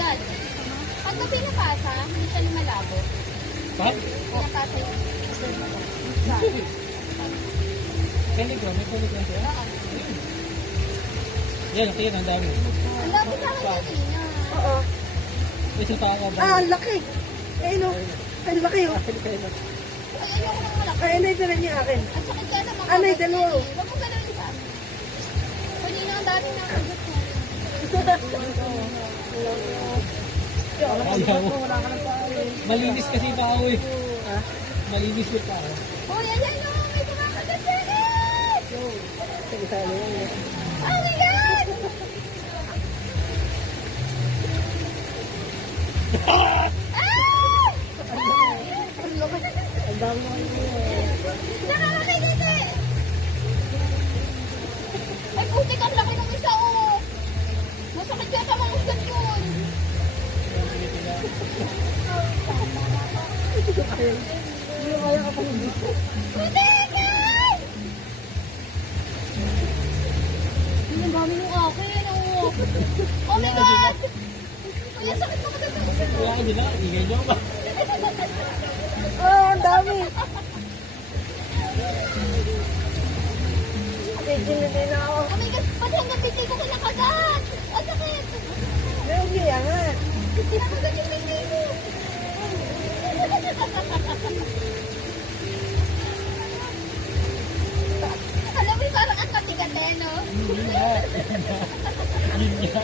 agad. Pag na pinapasa, hindi siya lumalabo. Pa? Pinapasa yung Peligon, may peligon siya. Oo. Yan, kaya ang dami. Ang dami sa akin kanina. Oo. Kasi pa ako ba? Ah, ang laki. Eh, no. Ang laki, oh. Ay, ayoko nang malaki. Ay, anay, dala niya akin. Ang sakit kaya naman. Anay, dalawa. Huwag mo galawin pa. Kanina ang dami na kagat mo. Ayaw. Malinis kasi pa ako eh. Ha? Malinis yung pa ako. Uy, ayan no, may kumakagat sa akin! Oh my God! Ah! Ang dami mo Nakakakigit eh! Ay, putik ang laki ng isa oh! Masakit kaya sa mga ugat yun! Hindi kaya ka pa hindi. Putik! Ay! Ang dami yung akin oh! Oh my God! Ay, ang sakit na kagat ng isa! Wala ka din na, igay nyo ba? Oh, ang dami. Tigil na din ako. Oh my God! Pati hanggang titi ko nakagat! Ang sakit! May umiyangan. Nakagat yung titi ko! Alam mo, parang ang katigat eh, no? Yun nga. Yun nga.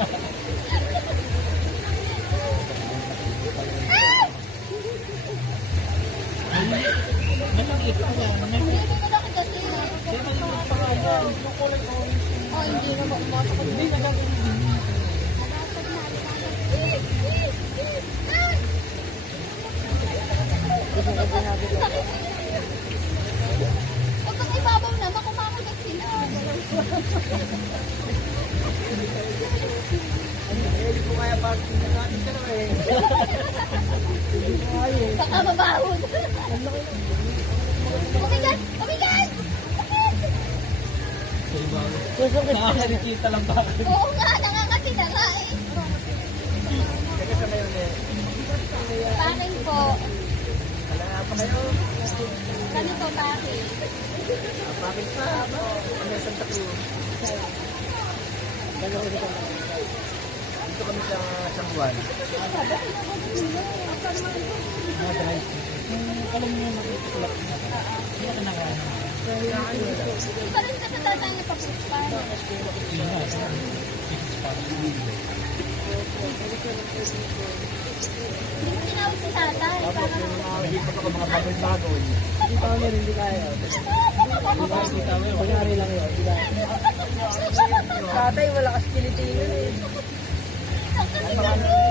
Malang ikaw lang. Hindi ko malaki kasi. Kaya malinis pa ka yan. Yung kulay orange. Oh, hindi na makumasok ko. Hindi, nagagawin din. Huwag kang ibabaw na, makumakagat sila. Hindi ko kaya parang natin ka na eh. Baka mabahod. Oh my God! Oh my God! Nakakakita lang ba? Oo nga, nangangati na nga eh. Teka sa ngayon eh. Pakin po. Kailangan pa kayo. Ganito pakin. Bakit pa? Ano sa Santa Cruz? Dito kami sa San Juan. Alam mo yung nakikitulak na. Hindi ka nakaano. Iba rin sa tatay na papuspa. Hindi nga. Hindi ko tinawag si tatay. Parang Hindi pa ako mga bagoy-bagoy. Hindi pa kami rin, hindi kaya. Kunyari lang yun. Tatay, wala kasi Pilipino eh. ang kami kasi.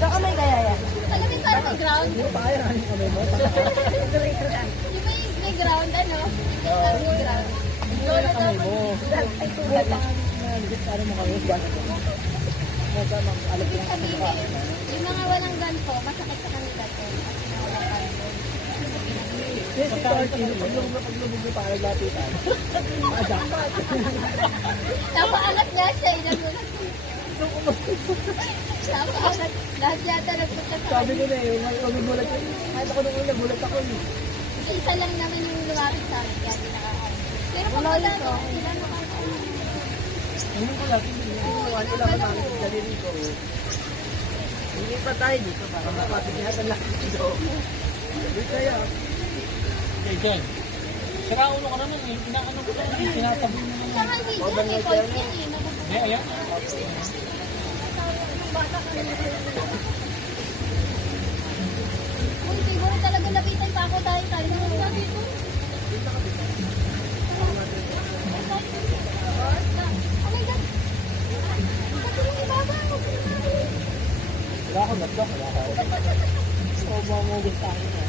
Saan ka may kaya yan? Alam mo yung parang may ground? Tayo, ano kami mo? Di ba yung may ground, ano? Yung may ground. Lola daw. Ay, tulad lang. Ano mo kami? Ibig sabihin, yung mga walang ganito, masakit sa kanila to. Kasi walang ganito. Yes, ito, paglubog mo para lapitan. Dapat. Napaangat nga siya, inagulat. Napaangat. Lahat yata nagpunta sa Sabi ko kanya. na eh, magugulat yun. Kahit ako nung una, gulat ako eh. Isa lang naman yung lumapit sa akin, kaya pinakaano. Pero kung wala to, sila nakakaano. Ano ko lang? Ano lang namin, daliri ko. Hindi pa tayo dito para mapapigihatan lang dito. Hindi tayo. Okay, John. Sira ulo ka naman eh. Inaano ko lang. Tinatabi mo naman. Saka hindi dyan, may point yan eh. Nabubuhay. Eh, ayan. Uy, siguro talaga lapitan pa ako dahil tayo naman sa dito. Oh my God! Kasi yung ibabaw. Wala ako nagdok, wala ako. So, mamugod sa akin na.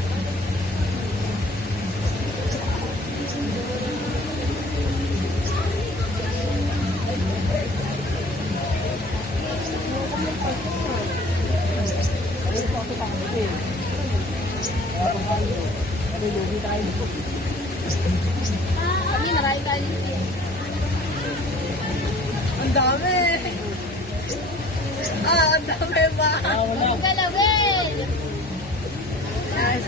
Kami marami tayo dito. Ang dami. Ang dami ba? Ah, wala. Galawin! Guys,